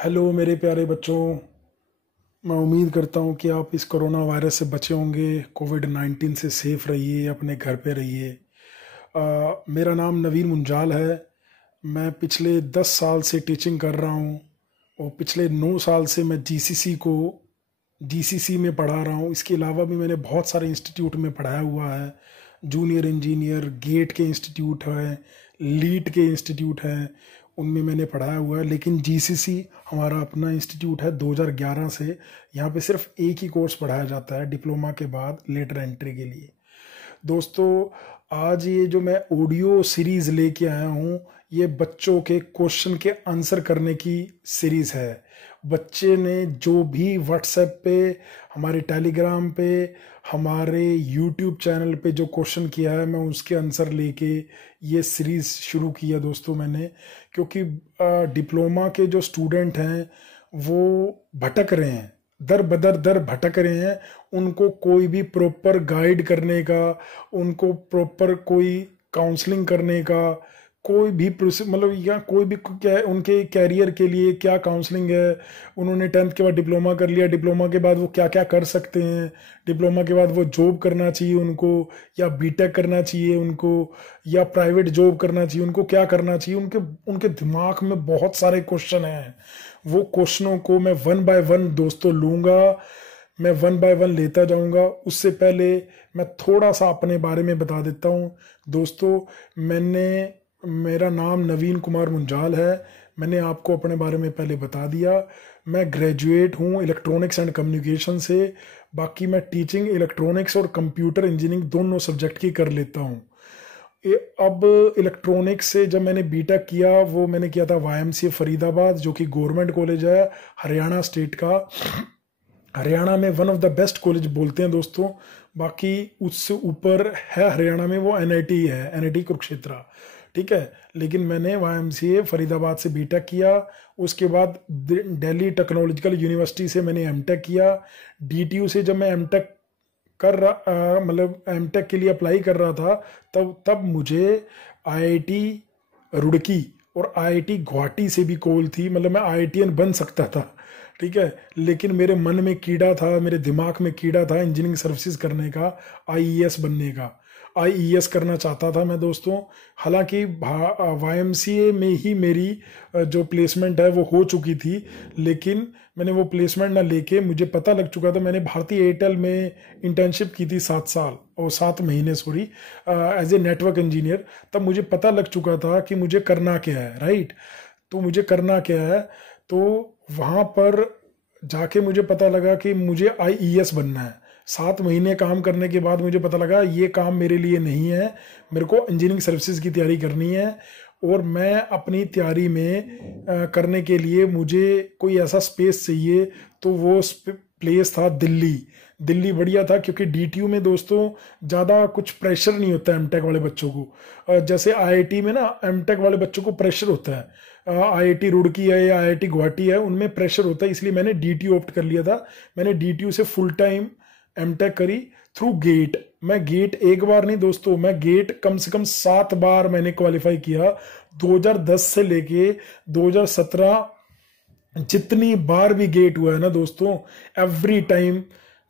Hello मेरे प्यारे बच्चों। मैं उम्मीद करता हूँ कि आप इस कोरोना वायरस से बचे होंगे। कोविड 19 से सेफ रहिए, अपने घर पे रहिए। मेरा नाम नवीन मुंजाल है। मैं पिछले 10 साल से टीचिंग कर रहा हूँ और पिछले 9 साल से मैं जीसीसी में पढ़ा रहा हूँ। इसके अलावा भी मैंने बहुत सारे इंस्टीट्यूट में पढ़ाया हुआ है। जूनियर इंजीनियर, गेट के इंस्टीट्यूट हैं, लीट के इंस्टीट्यूट हैं, उनमें मैंने पढ़ाया हुआ है। लेकिन जीसीसी हमारा अपना इंस्टीट्यूट है 2011 से। यहाँ पे सिर्फ एक ही कोर्स पढ़ाया जाता है डिप्लोमा के बाद लेटर एंट्री के लिए। दोस्तों, आज ये जो मैं ऑडियो सीरीज लेके आया हूँ, ये बच्चों के क्वेश्चन के आंसर करने की सीरीज है। बच्चे ने जो भी व्हाट्सएप पे, हमारे टेलीग्राम पे, हमारे यूट्यूब चैनल पे जो क्वेश्चन किया है, मैं उसके आंसर लेके ये सीरीज शुरू किया दोस्तों मैंने। क्योंकि डिप्लोमा के जो स्टूडेंट हैं वो भटक रहे हैं, दर भटक रहे हैं। उनको कोई भी प्रॉपर गाइड करने का, उनको प्रॉपर कोई काउंसलिंग करने का, कोई भी मतलब या कोई भी क्या उनके कैरियर के लिए क्या काउंसलिंग है। उन्होंने 10th के बाद डिप्लोमा कर लिया, डिप्लोमा के बाद वो क्या क्या कर सकते हैं, डिप्लोमा के बाद वो जॉब करना चाहिए उनको या बीटेक करना चाहिए उनको, या प्राइवेट जॉब करना चाहिए उनको, क्या करना चाहिए उनके उनके दिमाग में बहुत सारे क्वेश्चन हैं। वो क्वेश्चनों को मैं वन बाय वन दोस्तों लूँगा, मैं वन बाय वन लेता जाऊंगा। उससे पहले मैं थोड़ा सा अपने बारे में बता देता हूँ दोस्तों। मेरा नाम नवीन कुमार मुंजाल है। मैंने आपको अपने बारे में पहले बता दिया। मैं ग्रेजुएट हूँ इलेक्ट्रॉनिक्स एंड कम्युनिकेशन से। बाकी मैं टीचिंग इलेक्ट्रॉनिक्स और कंप्यूटर इंजीनियरिंग दोनों सब्जेक्ट की कर लेता हूँ। अब इलेक्ट्रॉनिक्स से जब मैंने बीटेक किया, वो मैंने किया था वाईएमसीए फरीदाबाद, जो कि गवर्नमेंट कॉलेज है हरियाणा स्टेट का। हरियाणा में one of the best college बोलते हैं दोस्तों। बाकी उससे ऊपर है हरियाणा में वो एनआईटी है, एनआईटी कुरुक्षेत्र। ठीक है, लेकिन मैंने वाईएमसीए फरीदाबाद से बीटेक किया। उसके बाद दिल्ली टेक्नोलॉजिकल यूनिवर्सिटी से मैंने एमटेक किया। डीटीयू से जब मैं एमटेक कर रहा मतलब एमटेक के लिए अप्लाई कर रहा था, तब मुझे आईआईटी रुड़की और आईआईटी गुवाहाटी से भी कॉल थी। मतलब मैं आईआईटीएन बन सकता था, ठीक है। लेकिन मेरे मन में कीड़ा था, मेरे दिमाग में कीड़ा था इंजीनियरिंग सर्विसेज करने का, आईईएस बनने का। आईईएस करना चाहता था मैं दोस्तों। हालांकि वाईएमसीए में ही मेरी जो प्लेसमेंट है वो हो चुकी थी, लेकिन मैंने वो प्लेसमेंट ना लेके, मुझे पता लग चुका था। मैंने भारतीय एयरटेल में इंटर्नशिप की थी 7 साल और 7 महीने sorry, as a network engineer. तब मुझे पता लग चुका था कि मुझे करना क्या है, राइट। तो मुझे करना क्या है, तो वहाँ पर जाके मुझे पता लगा कि मुझे आईईएस बनना है। 7 महीने काम करने के बाद मुझे पता लगा ये काम मेरे लिए नहीं है, मेरे को इंजीनियरिंग सर्विसेज की तैयारी करनी है। और मैं अपनी तैयारी में करने के लिए मुझे कोई ऐसा स्पेस चाहिए, तो वो प्लेस था दिल्ली। दिल्ली बढ़िया था क्योंकि डीटीयू में दोस्तों ज़्यादा कुछ प्रेशर नहीं होता है एमटेक वाले बच्चों को। जैसे आईआईटी में ना एमटेक वाले बच्चों को प्रेशर होता है। आईआईटी रुड़की है या आईआईटी गुवाहाटी है, उनमें प्रेशर होता है, इसलिए मैंने डीटीयू ऑप्ट कर लिया था। मैंने डीटीयू से फुल टाइम एमटेक करी थ्रू गेट। मैं गेट एक बार नहीं दोस्तों, मैं गेट कम से कम 7 बार मैंने क्वालिफाई किया। 2010 से लेके 2017 जितनी बार भी गेट हुआ है ना दोस्तों, एवरी टाइम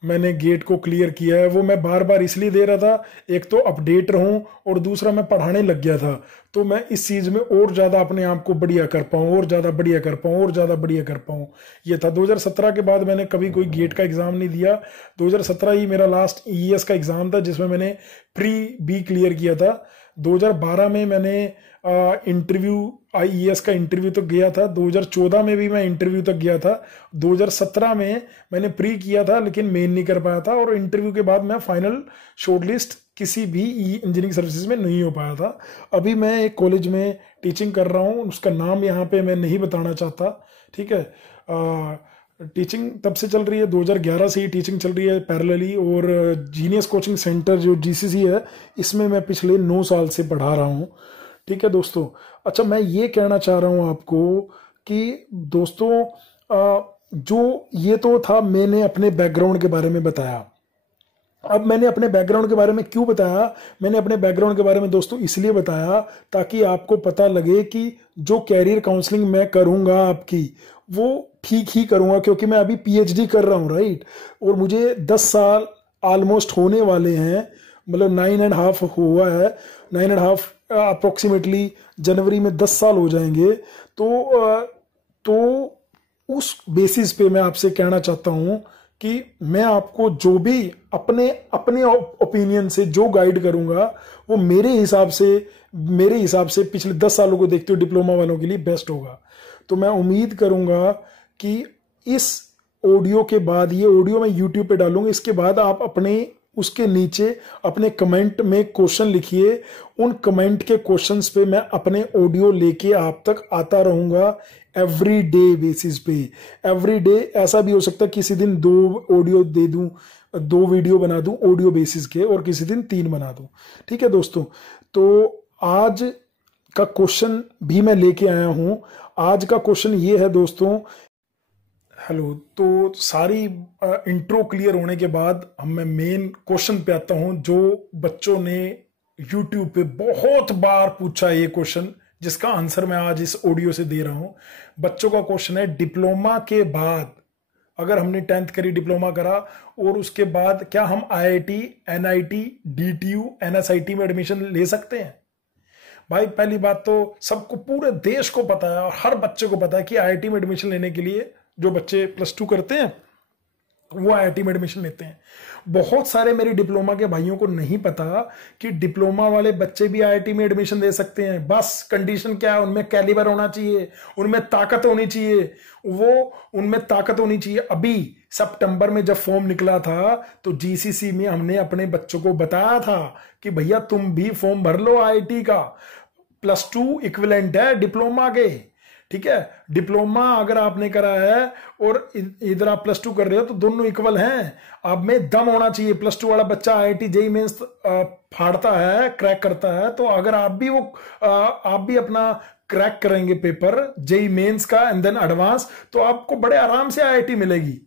मैंने गेट को क्लियर किया है। वो मैं बार बार इसलिए दे रहा था, एक तो अपडेट रहूं और दूसरा मैं पढ़ाने लग गया था, तो मैं इस चीज में और ज्यादा अपने आप को बढ़िया कर पाऊं, और ज्यादा बढ़िया कर पाऊं, और ज्यादा बढ़िया कर पाऊं। ये था 2017 के बाद मैंने कभी कोई गेट का एग्जाम नहीं दिया। 2017 ही मेरा लास्ट ईएस का एग्जाम था जिसमें मैंने प्री बी क्लियर किया था। 2012 में मैंने इंटरव्यू, आईईएस का इंटरव्यू तक गया था। 2014 में भी मैं इंटरव्यू तक गया था। 2017 में मैंने प्री किया था लेकिन मेन नहीं कर पाया था, और इंटरव्यू के बाद मैं फाइनल शॉर्टलिस्ट किसी भी इंजीनियरिंग सर्विसेज में नहीं हो पाया था। अभी मैं एक कॉलेज में टीचिंग कर रहा हूँ, उसका नाम यहाँ पे मैं नहीं बताना चाहता, ठीक है। टीचिंग तब से चल रही है, 2011 से ही टीचिंग चल रही है पैरेलली। और जीनियस कोचिंग सेंटर जो जीसीसी है, इसमें मैं पिछले 9 साल से पढ़ा रहा हूँ, ठीक है दोस्तों। अच्छा, मैं ये कहना चाह रहा हूँ आपको कि दोस्तों, जो ये तो था, मैंने अपने बैकग्राउंड के बारे में बताया। अब मैंने अपने बैकग्राउंड के बारे में क्यों बताया? मैंने अपने बैकग्राउंड के बारे में दोस्तों इसलिए बताया ताकि आपको पता लगे कि जो कैरियर काउंसलिंग मैं करूंगा आपकी, वो ठीक ही करूंगा, क्योंकि मैं अभी पीएचडी कर रहा हूं, राइट? और मुझे 10 साल ऑलमोस्ट होने वाले हैं, मतलब 9.5 हुआ है, 9.5 अप्रोक्सीमेटली जनवरी में 10 साल हो जाएंगे। तो उस बेसिस पे मैं आपसे कहना चाहता हूं कि मैं आपको जो भी अपने अपने ओपिनियन से जो गाइड करूंगा वो मेरे हिसाब से पिछले 10 सालों को देखते हुए डिप्लोमा वालों के लिए बेस्ट होगा। तो मैं उम्मीद करूंगा कि इस ऑडियो के बाद, ये ऑडियो मैं यूट्यूब पे डालूंगा, इसके बाद आप उसके नीचे अपने कमेंट में क्वेश्चन लिखिए। उन कमेंट के क्वेश्चंस पे मैं अपने ऑडियो लेके आप तक आता रहूंगा एवरी डे बेसिस पे। एवरी डे ऐसा भी हो सकता है किसी दिन 2 ऑडियो दे दूं, 2 वीडियो बना दूं ऑडियो बेसिस के, और किसी दिन 3 बना दूं। ठीक है दोस्तों, तो आज का क्वेश्चन भी मैं लेके आया हूं। आज का क्वेश्चन ये है दोस्तों। हेलो, तो सारी इंट्रो क्लियर होने के बाद मैं मेन क्वेश्चन पे आता हूं, जो बच्चों ने यूट्यूब पे बहुत बार पूछा है। ये क्वेश्चन जिसका आंसर मैं आज इस ऑडियो से दे रहा हूं। बच्चों का क्वेश्चन है, डिप्लोमा के बाद अगर हमने 10th करी, डिप्लोमा करा, और उसके बाद क्या हम आईआईटी, एनआईटी, डीटीयू, एनएसआईटी में एडमिशन ले सकते हैं? भाई पहली बात तो सबको, पूरे देश को पता है और हर बच्चे को पता है कि आईआईटी में एडमिशन लेने के लिए जो बच्चे +2 करते हैं वो आईआईटी में एडमिशन लेते हैं। बहुत सारे मेरे डिप्लोमा के भाइयों को नहीं पता कि डिप्लोमा वाले बच्चे भी आईआईटी में एडमिशन ले सकते हैं। बस कंडीशन क्या है? उनमें कैलिबर होना चाहिए, उनमें ताकत होनी चाहिए, उनमें ताकत होनी चाहिए। अभी सितंबर में जब फॉर्म निकला था तो जीसीसी में हमने अपने बच्चों को बताया था कि भैया तुम भी फॉर्म भर लो आईआईटी का, +2 इक्विवेलेंट है डिप्लोमा के। ठीक है, डिप्लोमा अगर आपने करा है और इधर आप +2 कर रहे हो तो दोनों इक्वल हैं। आप में दम होना चाहिए। +2 वाला बच्चा आईआईटी जेईई मेंस फाड़ता है, क्रैक करता है, तो अगर आप भी अपना क्रैक करेंगे पेपर जेईई मेंस का एंड देन एडवांस, तो आपको बड़े आराम से आईआईटी मिलेगी।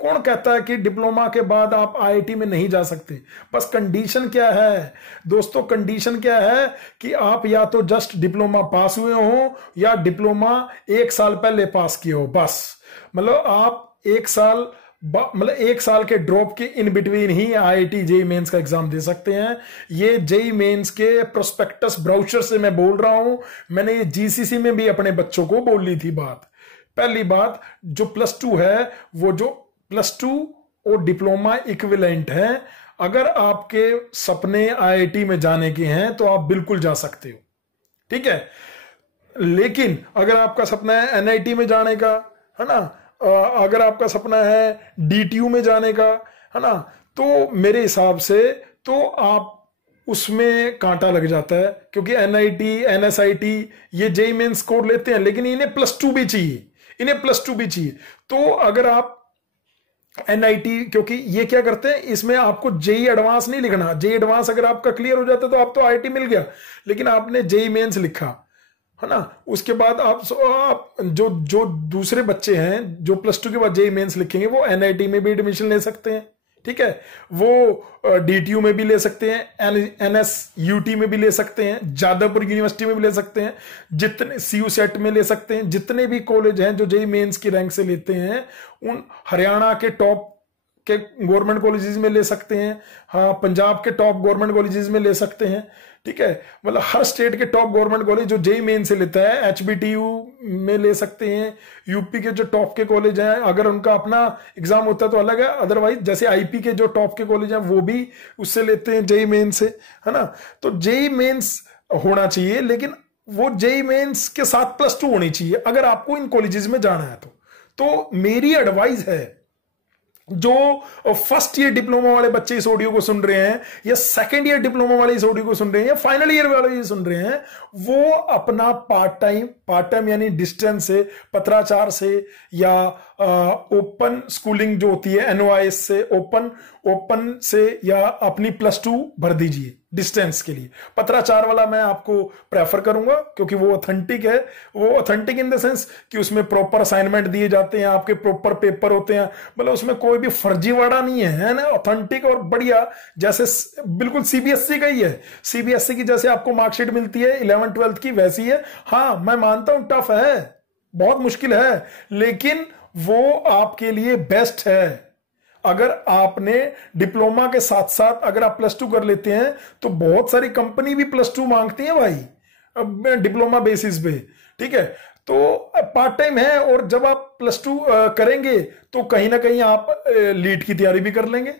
कौन कहता है कि डिप्लोमा के बाद आप आईआईटी में नहीं जा सकते? बस कंडीशन क्या है दोस्तों? कंडीशन क्या है कि आप या तो जस्ट डिप्लोमा पास हुए हो या डिप्लोमा 1 साल पहले पास किए हो। बस मतलब आप 1 साल के ड्रॉप के इन बिटवीन ही आईआईटी जेईई मेंस का एग्जाम दे सकते हैं। ये जेईई मेंस के प्रोस्पेक्टस ब्राउचर से मैं बोल रहा हूं। मैंने ये जीसीसी में भी अपने बच्चों को बोली थी बात। पहली बात, जो +2 है वो जो +2 और डिप्लोमा इक्विवेलेंट है। अगर आपके सपने आईआईटी में जाने के हैं तो आप बिल्कुल जा सकते हो, ठीक है। लेकिन अगर आपका सपना है एनआईटी में जाने का, है ना, अगर आपका सपना है डीटीयू में जाने का, है ना, तो मेरे हिसाब से तो आप उसमें कांटा लग जाता है, क्योंकि एनआईटी, एनएसआईटी ये जेईई मेंस स्कोर लेते हैं, लेकिन इन्हें +2 भी चाहिए। तो अगर आप एनआईटी, क्योंकि ये क्या करते हैं, इसमें आपको जेईई एडवांस नहीं लिखना। जेईई एडवांस अगर आपका क्लियर हो जाता तो आप तो आईआईटी मिल गया, लेकिन आपने जेईई मेंस लिखा, है ना। उसके बाद आप जो दूसरे बच्चे हैं जो +2 के बाद जेईई मेंस लिखेंगे वो एनआईटी में भी एडमिशन ले सकते हैं, ठीक है। वो डीटीयू में भी ले सकते हैं, एनएसयूटी में भी ले सकते हैं, जादवपुर यूनिवर्सिटी में भी ले सकते हैं, जितने सीयूसेट में ले सकते हैं। जितने भी कॉलेज हैं जो जेईई मेंस की रैंक से लेते हैं, उन हरियाणा के टॉप के गवर्नमेंट कॉलेजेस में ले सकते हैं, हाँ, पंजाब के टॉप गवर्नमेंट कॉलेजेस में ले सकते हैं, ठीक है। मतलब हर स्टेट के टॉप गवर्नमेंट कॉलेज जो जेईई मेन से लेता है, एचबीटीयू में ले सकते हैं। यूपी के जो टॉप के कॉलेज हैं, अगर उनका अपना एग्जाम होता है तो अलग है, अदरवाइज जैसे आईपी के जो टॉप के कॉलेज हैं वो भी उससे लेते हैं जेईई मेन से, है ना। तो जेईई मेंस होना चाहिए, लेकिन वो जेईई मेंस के साथ +2 होनी चाहिए अगर आपको इन कॉलेजेस में जाना है तो मेरी एडवाइस है, जो फर्स्ट ईयर डिप्लोमा वाले बच्चे इस ऑडियो को सुन रहे हैं, या सेकंड ईयर डिप्लोमा वाले इस ऑडियो को सुन रहे हैं, या फाइनल ईयर वाले ये सुन रहे हैं, वो अपना पार्ट टाइम यानी डिस्टेंस से, पत्राचार से या ओपन स्कूलिंग जो होती है एनओआईएस से, ओपन से या अपनी +2 भर दीजिए डिस्टेंस के लिए। पत्राचार वाला मैं आपको प्रेफर करूंगा क्योंकि वो ऑथेंटिक है। वो ऑथेंटिक इन द सेंस कि उसमें प्रॉपर असाइनमेंट दिए जाते हैं, आपके प्रॉपर पेपर होते हैं, मतलब उसमें कोई भी फर्जीवाड़ा नहीं है ना, ऑथेंटिक और बढ़िया, जैसे बिल्कुल सीबीएसई का ही है। सीबीएसई की जैसे आपको मार्कशीट मिलती है 11th 12th की, वैसी है। हाँ मैं मानता हूं टफ है, बहुत मुश्किल है, लेकिन वो आपके लिए बेस्ट है। अगर आपने डिप्लोमा के साथ साथ अगर आप +2 कर लेते हैं तो बहुत सारी कंपनी भी +2 मांगती है भाई डिप्लोमा बेसिस पे, ठीक है। तो पार्ट टाइम है, और जब आप +2 करेंगे तो कहीं ना कहीं आप लीट की तैयारी भी कर लेंगे।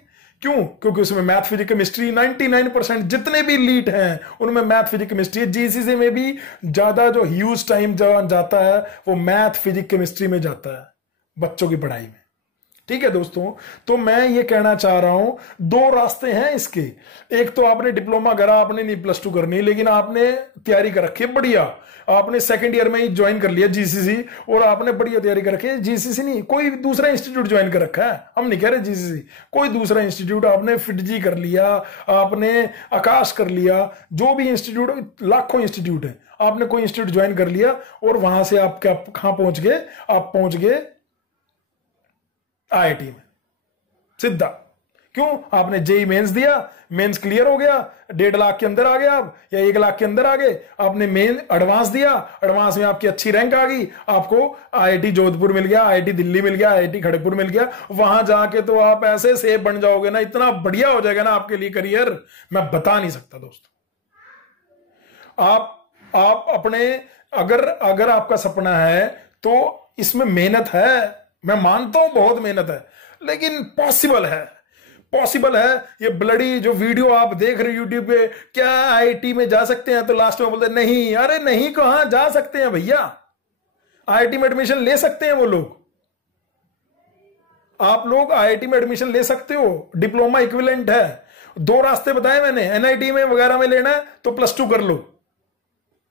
क्यों? क्योंकि उसमें मैथ फिजिक्स केमिस्ट्री 99% जितने भी लीट हैं उनमें मैथ फिजिक्स केमिस्ट्री है। जीसीसी में भी ज्यादा जो ह्यूज टाइम जाता है वो मैथ फिजिक्स केमिस्ट्री में जाता है बच्चों की पढ़ाई में, ठीक है दोस्तों। तो मैं ये कहना चाह रहा हूं, दो रास्ते हैं इसके। एक तो आपने डिप्लोमा करा, आपने नहीं +2 करनी, लेकिन आपने तैयारी कर रखी है बढ़िया, आपने सेकंड ईयर में ही ज्वाइन कर लिया जीसीसी, और आपने बढ़िया तैयारी कर रखी है। जीसीसी नहीं, कोई दूसरा इंस्टीट्यूट ज्वाइन कर रखा है, हम नहीं कह रहे जीसीसी, कोई दूसरा इंस्टीट्यूट आपने फिटजी कर लिया, आपने आकाश कर लिया, जो भी इंस्टीट्यूट, लाखों इंस्टीट्यूट है, आपने कोई इंस्टीट्यूट ज्वाइन कर लिया और वहां से आप क्या कहां पहुंच गए? आप पहुंच गए आईआईटी में सीधा। क्यों? आपने जेई मेंस दिया, मेंस क्लियर हो गया, 1.5 लाख के अंदर आ गए आप, या 1 लाख के अंदर आ गए। आपने मेन एडवांस दिया, एडवांस में आपकी अच्छी रैंक आ गई, आपको आईआईटी जोधपुर मिल गया, आईआईटी दिल्ली मिल गया, आईआईटी खड़गपुर मिल गया। वहां जाके तो आप ऐसे सेफ बन जाओगे ना, इतना बढ़िया हो जाएगा ना आपके लिए करियर, मैं बता नहीं सकता दोस्तों। आप अपने, अगर आपका सपना है तो इसमें मेहनत है, मैं मानता हूं बहुत मेहनत है, लेकिन पॉसिबल है, पॉसिबल है। ये ब्लडी जो वीडियो आप देख रहे हो यूट्यूब पे, क्या आईआईटी में जा सकते हैं, तो लास्ट में बोलते हैं नहीं। अरे नहीं, कहां जा सकते हैं भैया? आईआईटी में एडमिशन ले सकते हैं वो लोग, आप लोग आईआईटी में एडमिशन ले सकते हो, डिप्लोमा इक्विवेलेंट है। 2 रास्ते बताए मैंने, एनआईटी में वगैरह में लेना है तो +2 कर लो,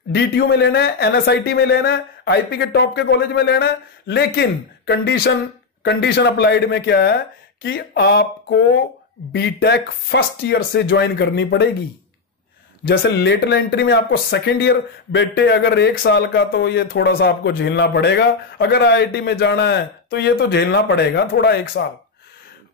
डीटीयू में लेना है, एनएसआईटी में लेना है, आईपी के टॉप के कॉलेज में लेना है, लेकिन कंडीशन अप्लाइड में क्या है कि आपको बीटेक फर्स्ट ईयर से ज्वाइन करनी पड़ेगी। जैसे लेटरल एंट्री में आपको सेकंड ईयर बेटे अगर 1 साल का, तो ये थोड़ा सा आपको झेलना पड़ेगा। अगर आईआईटी में जाना है तो ये तो झेलना पड़ेगा थोड़ा 1 साल।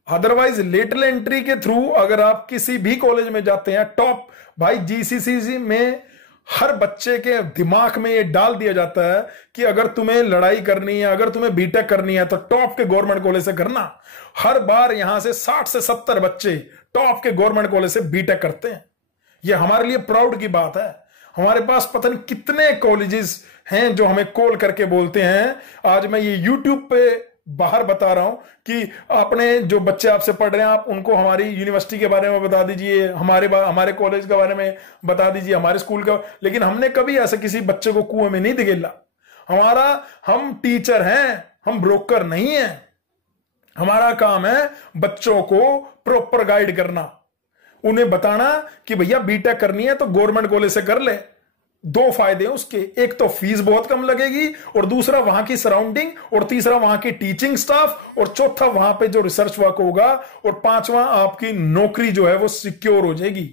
अदरवाइज लेटरल एंट्री के थ्रू अगर आप किसी भी कॉलेज में जाते हैं टॉप, भाई जीसीसी में हर बच्चे के दिमाग में ये डाल दिया जाता है कि अगर तुम्हें लड़ाई करनी है, अगर तुम्हें बीटेक करनी है तो टॉप के गवर्नमेंट कॉलेज से करना। हर बार यहां से 60 से 70 बच्चे टॉप के गवर्नमेंट कॉलेज से बीटेक करते हैं। ये हमारे लिए प्राउड की बात है। हमारे पास पता नहीं कितने कॉलेजेस हैं जो हमें कॉल करके बोलते हैं। आज मैं ये यूट्यूब पे बाहर बता रहा हूं कि आपने जो बच्चे आपसे पढ़ रहे हैं, आप उनको हमारी यूनिवर्सिटी के बारे में बता दीजिए, हमारे कॉलेज के बारे में बता दीजिए, हमारे स्कूल का। लेकिन हमने कभी ऐसे किसी बच्चे को कुएं में नहीं धकेला। हम टीचर हैं, हम ब्रोकर नहीं हैं। हमारा काम है बच्चों को प्रॉपर गाइड करना, उन्हें बताना कि भैया बीटेक करनी है तो गवर्नमेंट कॉलेज से कर ले। 2 फायदे हैं उसके, एक तो फीस बहुत कम लगेगी, और दूसरा वहां की सराउंडिंग, और तीसरा वहां की टीचिंग स्टाफ, और चौथा वहां पे जो रिसर्च वर्क होगा, और 5वां आपकी नौकरी जो है वो सिक्योर हो जाएगी।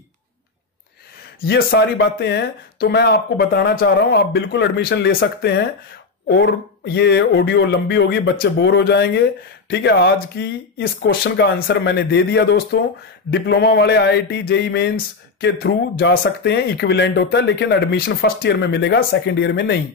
ये सारी बातें हैं, तो मैं आपको बताना चाह रहा हूं आप बिल्कुल एडमिशन ले सकते हैं। और ये ऑडियो लंबी होगी, बच्चे बोर हो जाएंगे, ठीक है। आज की इस क्वेश्चन का आंसर मैंने दे दिया दोस्तों। डिप्लोमा वाले आईआईटी जेईई मेंस के थ्रू जा सकते हैं, इक्विवेलेंट होता है, लेकिन एडमिशन फर्स्ट ईयर में मिलेगा, सेकंड ईयर में नहीं,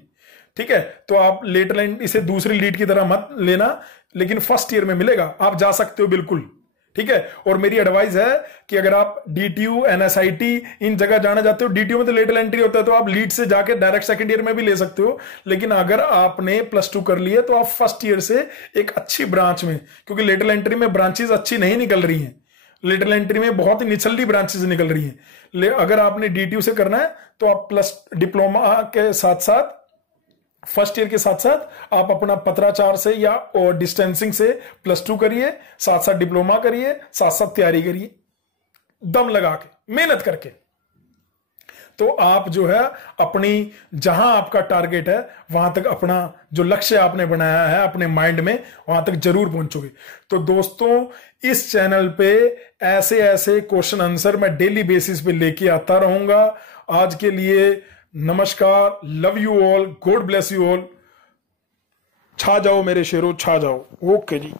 ठीक है। तो आप लेटर इसे दूसरी लीड की तरह मत लेना, लेकिन फर्स्ट ईयर में मिलेगा, आप जा सकते हो बिल्कुल, ठीक है। और मेरी एडवाइस है कि अगर आप डीटीयू, एनएसआईटी इन जगह जाना चाहते हो, डीटीयू में तो लेटरल एंट्री होता है, तो आप लीड से जाके डायरेक्ट सेकंड ईयर में भी ले सकते हो। लेकिन अगर आपने +2 कर लिया तो आप फर्स्ट ईयर से एक अच्छी ब्रांच में, क्योंकि लेटरल एंट्री में ब्रांचेस अच्छी नहीं निकल रही हैं, लेटरल एंट्री में बहुत ही निचली ब्रांचेस निकल रही हैं। अगर आपने डीटीयू से करना है तो आप डिप्लोमा के साथ साथ, फर्स्ट ईयर के साथ साथ आप अपना पत्राचार से या डिस्टेंसिंग से +2 करिए, साथ साथ डिप्लोमा करिए, साथ साथ तैयारी करिए, दम लगा के, मेहनत करके। तो आप जो है अपनी जहां आपका टारगेट है वहां तक अपना जो लक्ष्य आपने बनाया है अपने माइंड में वहां तक जरूर पहुंचोगे। तो दोस्तों इस चैनल पे ऐसे ऐसे क्वेश्चन आंसर मैं डेली बेसिस पे लेके आता रहूंगा। आज के लिए नमस्कार, love you all, God bless you all. छा जाओ मेरे शेरों, छा जाओ। ओके जी।